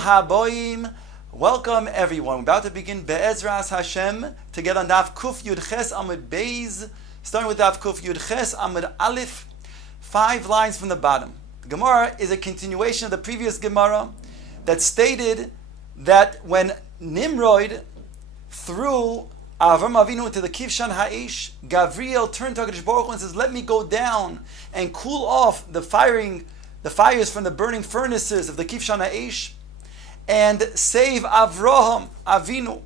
haboim. Welcome everyone. We're about to begin Be'ezras Hashem together on Daf Kuf Yud Ches Amud Beis, starting with Daf Kuf Yud Ches Amud Aleph, 5 lines from the bottom. The Gemara is a continuation of the previous Gemara that stated that when Nimrod threw Avram Avinu into the Kivshan Ha'ish, Gavriel turned to HaKadosh Baruch Hu and says, "Let me go down and cool off the fires from the burning furnaces of the Kivshan Ha'ish, and save Avraham Avinu."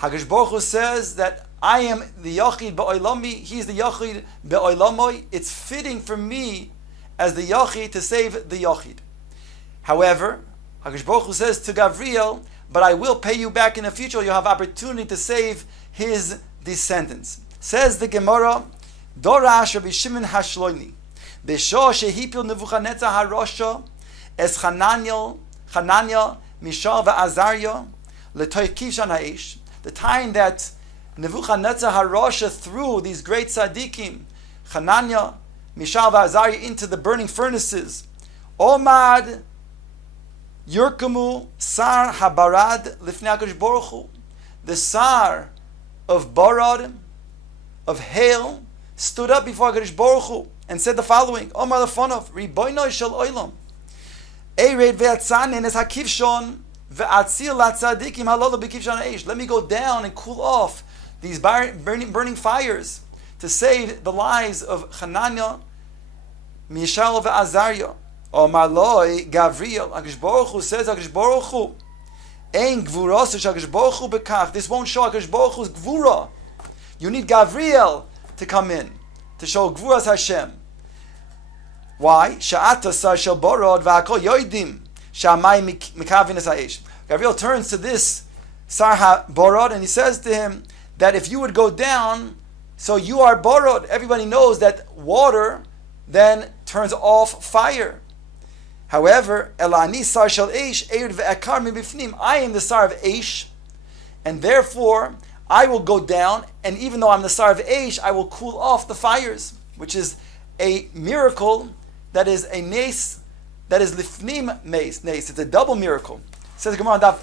HaKadosh Baruch Hu says that I am the Yachid Ba'olami, He's the Yachid Ba'olamoi. It's fitting for me as the Yachid to save the Yachid. However, HaKadosh Baruch Hu says to Gavriel, but I will pay you back in the future. You'll have opportunity to save his descendants. Says the Gemara, Dorash Rabbi Shimon Hashloini, Besho Shehipil Nebuchadnezzar HaRosha, Es Hananiah, Mishael ve'Azariah, L'toy Kivshan Ha'ish, the time that Nebuchadnezzar HaRosha threw these great tzaddikim, Hananiah, Mishael ve'Azariah, into the burning furnaces. Omad Yurkamu Sar Habarad Lifnei HaKadosh Baruch Hu, the Sar of Barad, of hail, stood up before HaKadosh Baruch Hu and said the following: Omar Lefonov, Ribono Shel Olam, Ered ve'atzanen es hakivshon ve'atzil latzadikim halolu b'kivshon ha'esh. Let me go down and cool off these burning fires to save the lives of Hananiah, Mishael ve'Azariah. Omar loi Gavriel, HaKadosh Baruch Hu says, HaKadosh Baruch Hu, ein gvuros HaKadosh Baruch Hu bekach. This won't show HaKadosh Baruch Hu's gvura. You need Gavriel to come in to show gvuras Hashem. Why? Sha'ata sar shel borod v'akol yoidim sha'amay mikavin es ha'esh. Gavriel turns to this sar ha-borod and he says to him that if you would go down, so you are borod. Everybody knows that water then turns off fire. However, elani sar shel eish eir ve'akar mibifnim. I am the sar of eish, and therefore I will go down, and even though I'm the sar of eish, I will cool off the fires, which is a miracle. That is a nes, that is lifnim nes. It's a double miracle. It says the Gemara Daf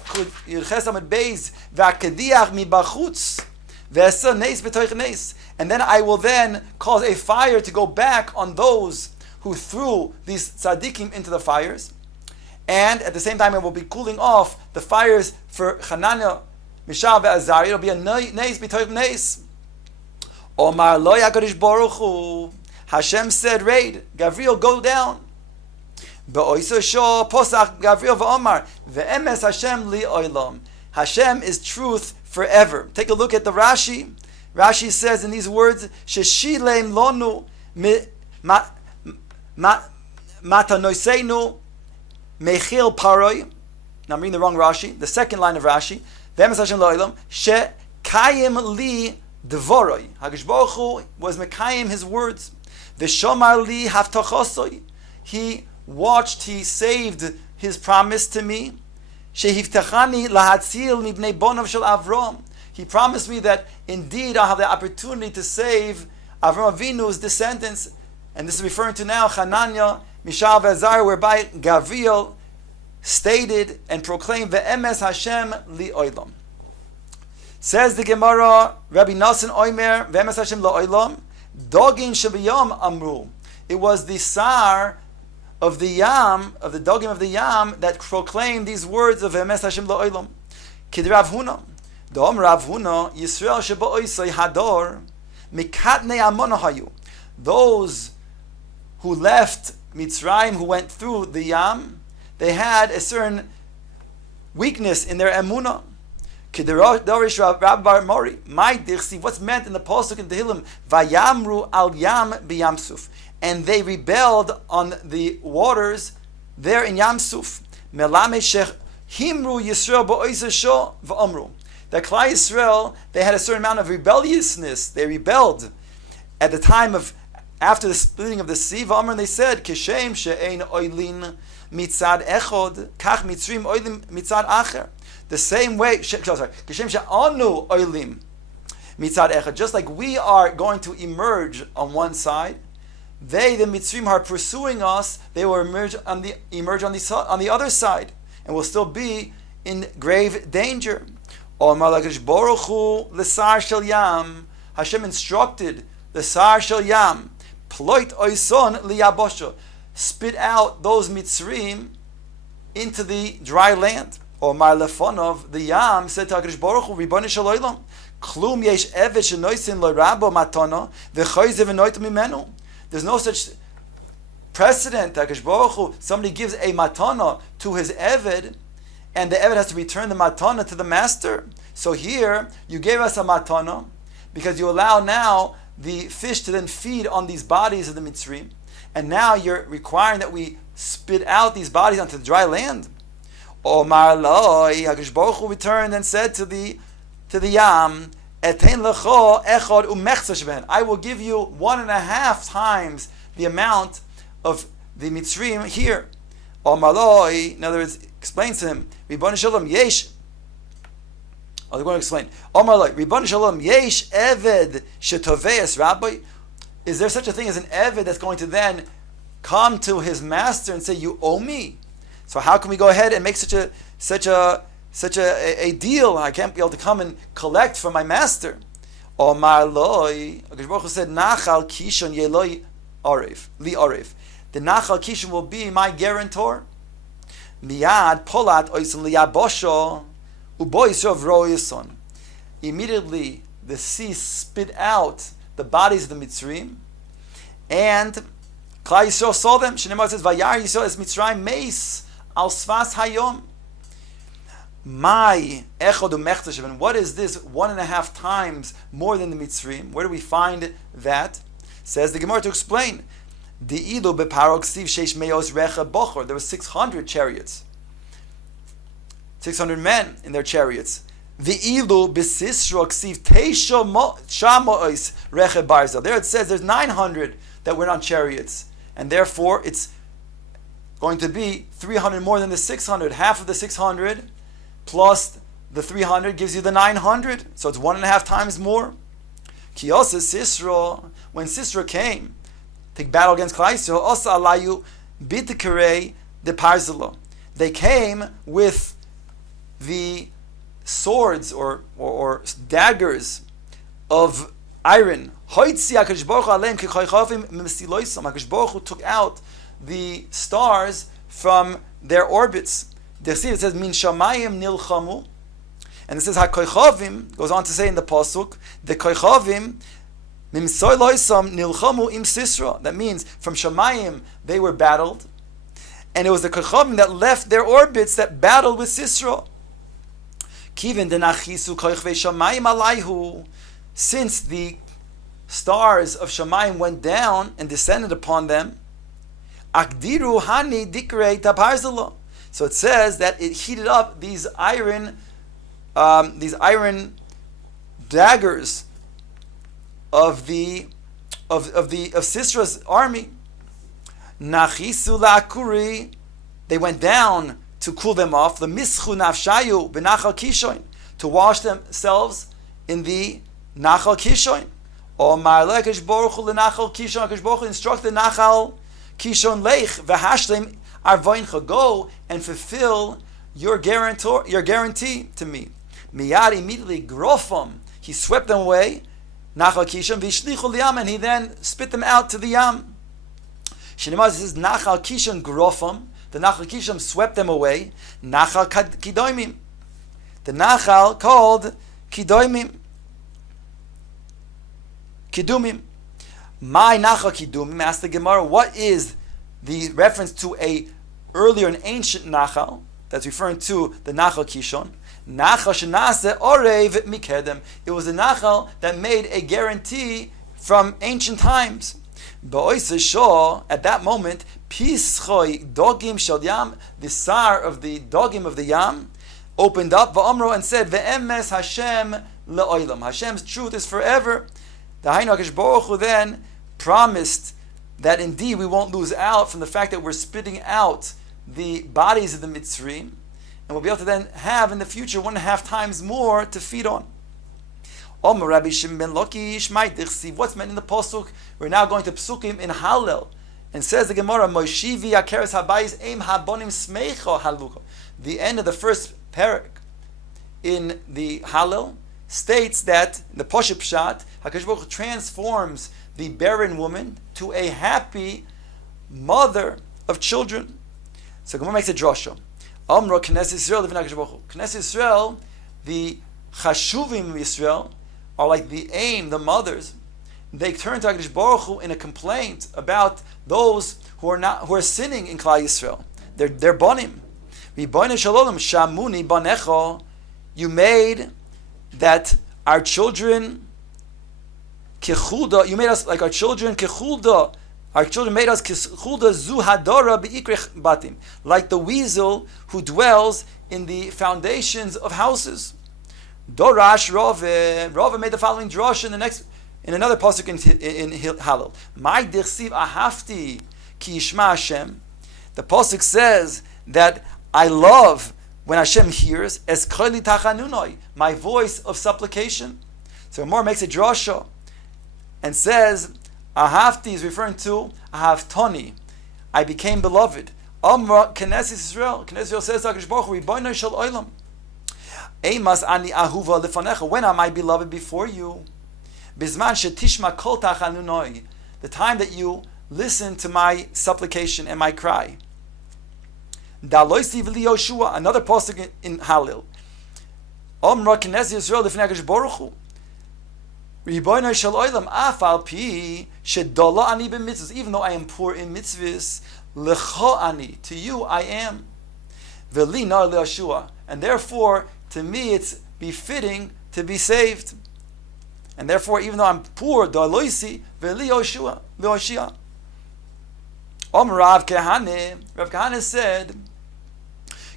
Yirches Amud Beis v'akadiach mibachutz ve'esa nes b'toich nes, and then I will then cause a fire to go back on those who threw these tzaddikim into the fires, and at the same time I will be cooling off the fires for Hananiah, Mishael ve'Azariah. It will be a nes b'toich nes. Omar lo HaKadosh Baruch Hu, Hashem said, "Raid, Gavriel, go down." Be'oiso sho posach Gavriel v'omar ve'emes Hashem li olam. Hashem is truth forever. Take a look at the Rashi. Rashi says in these words, "Sheshilem lonu matanoseinu mechil paroi." Now I'm reading the wrong Rashi. The second line of Rashi, ve'emes Hashem li olam shekayim li devoroi. HaKadosh Baruch Hu was mekayim his words. V'shomar li haftachosoi. He watched, he saved his promise to me. Shehiftachani lahatzil mibnei bonav shel Avram. He promised me that indeed I'll have the opportunity to save Avram Avinu's descendants. And this is referring to now Hananiah, Mishael ve'Azariah, whereby Gavriel stated and proclaimed ve'emes Hashem li olam. Says the Gemara, Rabbi Nasan Oimer, ve'emes Hashem li olam. Dogin Shabiyam Amru. It was the Sar of the Yam, of the Dogim of the Yam, that proclaimed these words of Emes Hashem La'olam. Kid Rav Huna. Dom Rav Huna, Yisrael Sheba'oisai Hador, Mikatnei Amonahayu. Those who left Mitzrayim, who went through the Yam, they had a certain weakness in their emunah. Kedarish Rabbi Mori, my dirsi, what's meant in the pasuk in Tehillim, Vayamru al Yam b'Yamsuf, and they rebelled on the waters there in Yamsuf. Melame shech himru Yisrael ba'oisasho v'amru. That Klai Yisrael, they had a certain amount of rebelliousness. They rebelled at the time of after the splitting of the sea. V'amru, and they said, Kishem she'ein oilin mitzad echod, kach mitzrim oilin mitzad acher. The same way, just like we are going to emerge on one side, they, the Mitzrim, are pursuing us. They will emerge on the other side. and will still be in grave danger. Omar l'Hakadosh Baruch Hu l'sar shel yam. Hashem instructed the sar shel yam, ploit oison liyabosha, spit out those mitzrim into the dry land. Omar lefonov, the yam said to HaKadosh Baruch Hu, Ribono shel olam, klum yesh eved shenoisin lo rabo matana v'choyze v'noit mimenu. There's no such precedent that HaKadosh Baruch Hu, somebody gives a matana to his eved, and the eved has to return the matana to the master. So here, you gave us a matana, because you allow now the fish to then feed on these bodies of the mitzrim, and now you're requiring that we spit out these bodies onto the dry land. Omar loi, HaKadosh Baruch Hu returned and said to the yam, Etein lecho echad umechza sheben. I will give you 1.5 times the amount of the mitzrim here. Omar loi, in other words, explains to him, Ribono shel olam yesh. Oh, they're going to explain. Omar loi, Ribono shel olam yesh eved shetoveas rabbi. Is there such a thing as an eved that's going to then come to his master and say, "You owe me"? So how can we go ahead and make such a deal? I can't be able to come and collect from my master. Omar loi, HaKadosh Baruch Hu said, Nachal Kishon yeloi arif li arif. The Nachal Kishon will be my guarantor. Miyad polat oisun liyabosho uboisov royason. Immediately the sea spit out the bodies of the Mitzrim, and Klal Yisrael saw them. Shneimar says, Vayar Yisrael es Mitzrayim meis al svas hayom. My echod umechtashav. And what is this 1.5 times more than the Mitzrim? Where do we find that? Says the Gemara to explain. Di'ilu beparok siv sheish meos recha bochor. There were 600 chariots, 600 men in their chariots. Ve'ilu besisro ksiv teisho shamois recha barzel. There it says there's 900 that went on chariots, and therefore it's going to be 300 more than the 600. Half of the 600 plus the 300 gives you the 900, so it's 1.5 times more. Kiyasa Sisra, when Sisra came to battle against Klal Yisrael, Osa alayu b'tikarei de parzelo. They came with the swords or daggers of iron. HaKadosh Baruch Hu took out the stars from their orbits. It says min shamayim nilchamu, and it says hakoichavim goes on to say in the pasuk the koichavim mimsoy loisam nilchamu im sisra. That means from shamayim they were battled, and it was the koichavim that left their orbits that battled with Sisra. Kivin denachisu koichvei shamayim alayhu. Since the stars of shamayim went down and descended upon them, akdiru hani dikrei taparzelo. So it says that it heated up these iron daggers of Sisra's army. Nachisu la'akuri, they went down to cool them off. The mischu nafshayu b'nachal kishoin, to wash themselves in the nachal kishoin. Omar le'Hakadosh Baruch Hu l'nachal kishon. HaKadosh Baruch Hu instructed nachal kishon leich v'hashleim arvoincha, go and fulfill your guarantee to me. Miyad, immediately grofam, he swept them away. Nachal kishon v'ishlichu liyam, and he then spit them out to the yam. Shneimar says nachal kishon grofam. The nachal kishon swept them away. Nachal kidoimim, the nachal called kidoimim, kidumim. My nachal kidumim. Asked the Gemara, what is the reference to a earlier and ancient nachal that's referring to the nachal kishon? Nachal shenase orev mikedem. It was a nachal that made a guarantee from ancient times. Ba'oisa shah, at that moment, pischoi dogim shel yam, the sar of the dogim of the yam, opened up va'amro and said, ve'emes Hashem le'olam. Hashem's truth is forever. The Hainu HaKadosh Baruch Hu then promised that indeed we won't lose out from the fact that we're spitting out the bodies of the Mitzrim, and we'll be able to then have in the future 1.5 times more to feed on. Omer Rabbi Shimon ben Lakish, what's meant in the pasuk? We're now going to Psachim in Hallel, and says the Gemara, Moshivi Akeres Habayis Eim Habonim Smeicho Halucha. the end of the first parak in the Hallel states that in the Poshup Pshat, HaKadosh Baruch Hu transforms the barren woman to a happy mother of children. So Gemara makes a drasha. Amra Knesset Yisrael Lifnei HaKadosh Baruch Hu. Knesset Yisrael, the Chashuvim of Yisrael, are like the aim, the mothers. They turn to HaKadosh Baruch Hu in a complaint about those who are sinning in Klal Yisrael. They're banim. Ribono shel olam shamuni banecha. You made that our children kechulda. You made us like our children kechulda. Our children made us kechulda zu hadara beikrich batim, like the weasel who dwells in the foundations of houses. Dorash Rava made the following drasha in another pasuk in Hallel. My dichsiv ahafti ki yishma Hashem. The pasuk says that I love when Hashem hears es koli tachanunoi, my voice of supplication. So Gemara makes a drasha and says ahafti is referring to ahavtoni, I became beloved. Amra Knesset Yisrael. Knesset Yisrael says HaKadosh Baruch Hu Ribono shel olam. Eimas ani ahuva lefanecha. When am I beloved before you? Bizman shetishma kol tachanunoi. The time that you listen to my supplication and my cry. Daloisi v'li Yoshua. Another pasuk in Hallel. Omra Knesset Yisrael lifnei HaKadosh Baruch Hu. Ribono shel olam afal pi shedola ani b'mitzvos. Even though I am poor in mitzvahs, lecho ani, to you I am. V'li nar le'Yoshua. And therefore, to me it's befitting to be saved. And therefore, even though I'm poor, daloisi v'li Yoshua. Rav Kahane said,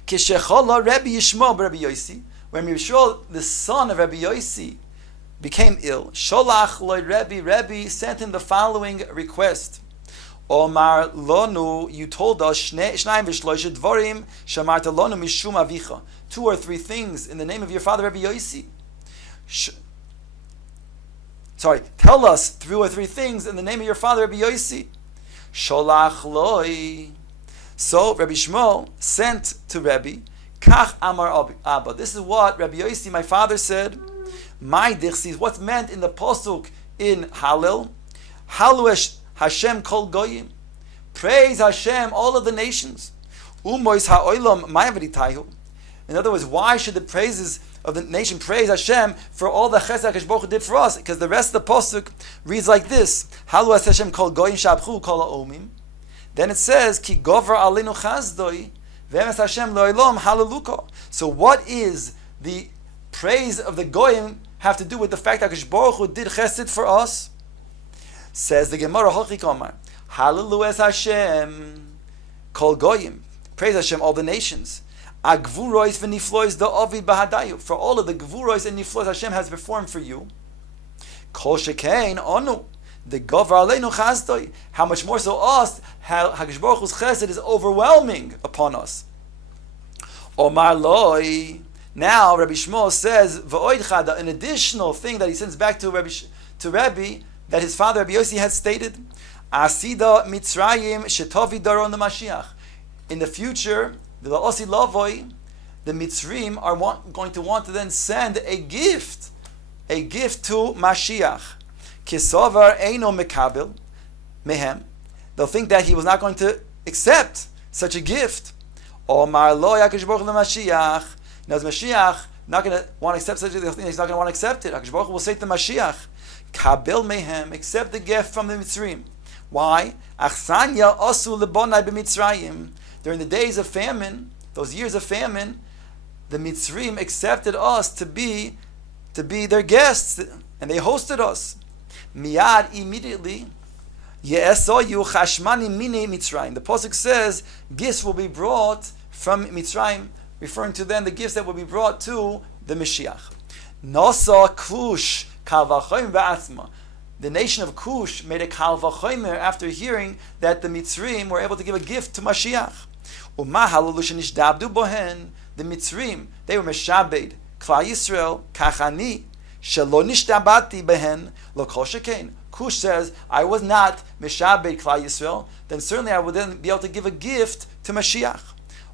Kishechala Rabbi Yishmael Rabbi Yossi, when Yishmael, the son of Rabbi Yossi, became ill, Sholach loy Rabbi sent him the following request. Omar lonu, you told us, Shnayim v'shloisha dvarim, shamarta lonu mishum avicha. 2 or 3 things in the name of your father Rabbi Yossi. Tell us 2 or 3 things in the name of your father Rabbi Yossi. Sholach loy. So Rabbi Shmuel sent to Rabbi, Kach Amar Abba. This is what Rabbi Yossi, my father, said. My dichsi, what's meant in the pasuk in Hallel. Halu Hashem kol goyim. Praise Hashem, all of the nations. Umois ha'olam ma'avritayu. In other words, why should the praises of the nation praise Hashem for all the chesed HaKadosh Baruch Hu did for us? Because the rest of the pasuk reads like this: Halu Hashem kol goyim shabchu kol ha'omim. Then it says, Ki gover alinu chazdoi ve'emes Hashem lo'olam hallelujah. So what is the praise of the goyim have to do with the fact that HaKadosh Baruch Hu did chesed for us? Says the Gemara, Hochi Komar, Hallelujah Hashem kol goyim. Praise Hashem, all the nations. Agvurois v'niflois da'ovid bahadayu. For all of the gvurois and niflois Hashem has performed for you. Kol shekein onu. The gover aleinu chazdoi. How much more so us, how HaKadosh Baruch Hu's chesed is overwhelming upon us. Omar loi. Now Rabbi Shmuel says, v'oid chada, an additional thing that he sends back to Rabbi, that his father Rabbi Yossi had stated, Asida Mitzrayim Shetovi Daron the Mashiach. In the future, the La'osi Lavoi, the Mitzrim are going to want to then send a gift to Mashiach. Kisovar Eino Mekabil Mehem. They'll think that he was not going to accept such a gift. Omar Lo HaKadosh Baruch Hu Mashiach. Now, is Mashiach not going to want to accept such a thing? He's not going to want to accept it. HaKadosh Baruch Hu will say to Mashiach, Kabil Mehem, accept the gift from the Mitzrim. Why? Achsanya Osu Lebonai b'Mitzrayim. During the days of famine, those years of famine, the Mitzrim accepted us to be their guests, and they hosted us. Miyad, immediately, Ye'esoyu Chashmani Mini Mitzrayim. The pasuk says gifts will be brought from Mitzrayim, referring to then the gifts that will be brought to the Mashiach. Nasa Kush Kal V'Chomer V'Atzma. The nation of Kush made a Kal V'Chomer after hearing that the Mitzrim were able to give a gift to Mashiach. The Mitzrim, they were Meshabed, Klal Yisrael, Kachani, Shelo Nishtabati Behen, Lo Kol Shekain. Kush says, I was not Meshabed Klal Yisrael, then certainly I would then be able to give a gift to Mashiach.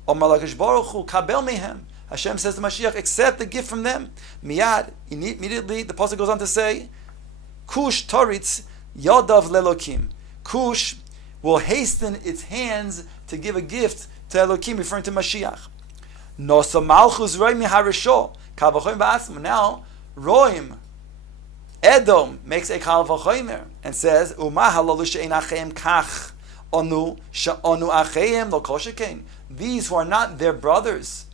Omar Lakash Baruch Hu kabel mehem. Hashem says to Mashiach, accept the gift from them. Miyad, immediately the pasuk goes on to say, Kush toritz yadav lelokim. Kush will hasten its hands to give a gift to Elokim, referring to Mashiach. Nosa malchus roim harisho kavachoim ba'asma. Now, Roim, Edom makes a kal v'chomer and says, Uma halalu she'ein acheim kach onu she'onu acheim lo kol shekain. These who are not their brothers,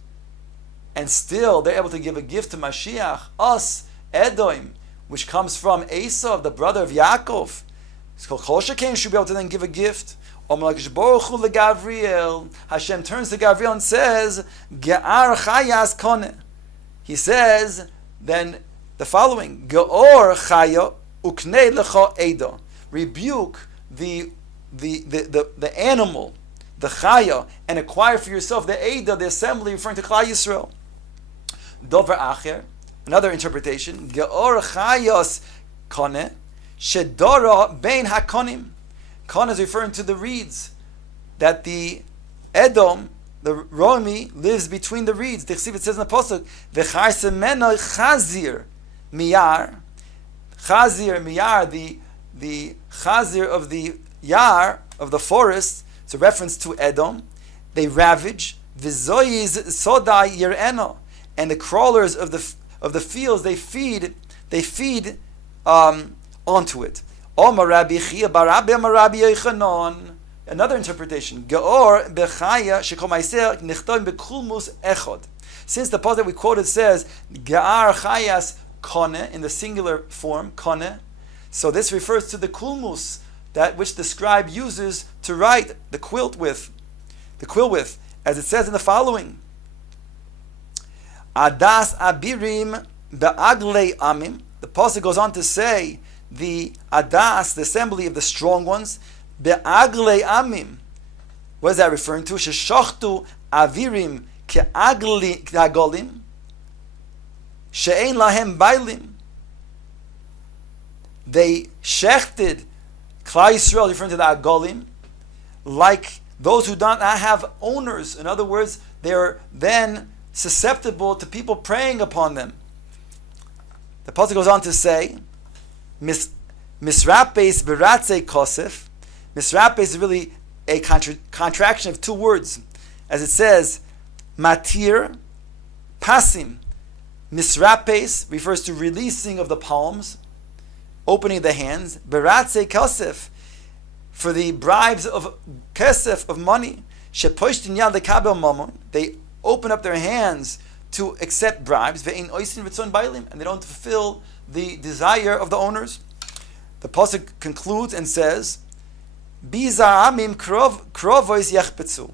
and still they're able to give a gift to Mashiach, us, Edom, which comes from Esav, the brother of Yaakov. So kol shekain should be able to then give a gift. Hashem turns to Gabriel and says, Ge'ar chayas kone. He says, then the following, Ge'or chaya uknei lecha edo. Rebuke the animal, the chaya, and acquire for yourself the Eidah, the assembly, referring to Klal Yisrael. Dover acher, another interpretation, Ge'or chayas kone, shedora bein hakonim. Kon is referring to the reeds, that the Edom, the Romi, lives between the reeds. The Chsiv, it says in the pasuk, V'char semeno chazir miyar. Chazir miyar, the chazir of the yar, of the forest, it's a reference to Edom. They ravage. V'zoyiz sodai yir'eno. And the crawlers of the fields, they feed onto it. Another interpretation. Since the part that we quoted says Ge'ar chayas kone in the singular form, kone, so this refers to the kulmus, that which the scribe uses to write the quill with, as it says in the following. Adas abirim be'aglei amim. The pasuk goes on to say, the adas, the assembly of the strong ones, be'aglei amim. What is that referring to? Sheshachtu avirim ke'agolim, she'ein lahem bailim. They shechted Klal Yisrael, referring to the agolim, like those who do not have owners. In other words, they are then susceptible to people preying upon them. The pasuk goes on to say, Misrapes beratze kosef. Misrapes is really a contraction of two words. As it says, matir, pasim. Misrapes refers to releasing of the palms, opening the hands. Beratze kosef, for the bribes of kesef, of money. Sheposhtin yad lekabel mamon. They open up their hands to accept bribes. Ve'in oisin ritzon bailim, and they don't fulfill the desire of the owners. The pasuk concludes and says, Biza amim krovois yachpetzu.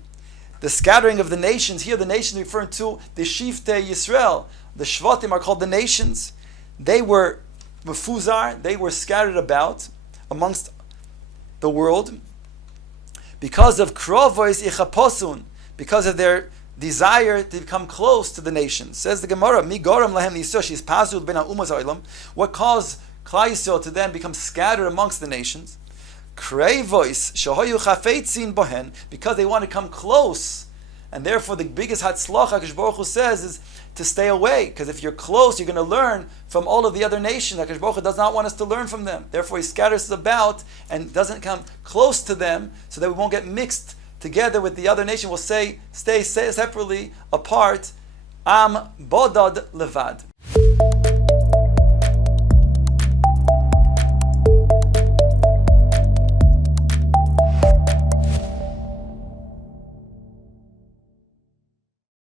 The scattering of the nations. Here the nations referring to the Shiftei Yisrael. The Shvatim are called the nations. They were mefuzar, they were scattered about amongst the world because of krovois ichaposun, because of their desire to become close to the nations. Says the Gemara, Mi goram lahem nisoshis pazul ben ha'umos ha'olam. What caused Klal Yisrael to then become scattered amongst the nations? Kreivois shahoyu chafeitzin bohen, because they want to come close, and therefore the biggest hatzlach HaKadosh Baruch Hu says is to stay away, because if you're close, you're going to learn from all of the other nations. HaKadosh Baruch Hu does not want us to learn from them. Therefore, He scatters us about and doesn't come close to them, so that we won't get mixed together with the other nation. Will stay separately apart. Am bodad levad.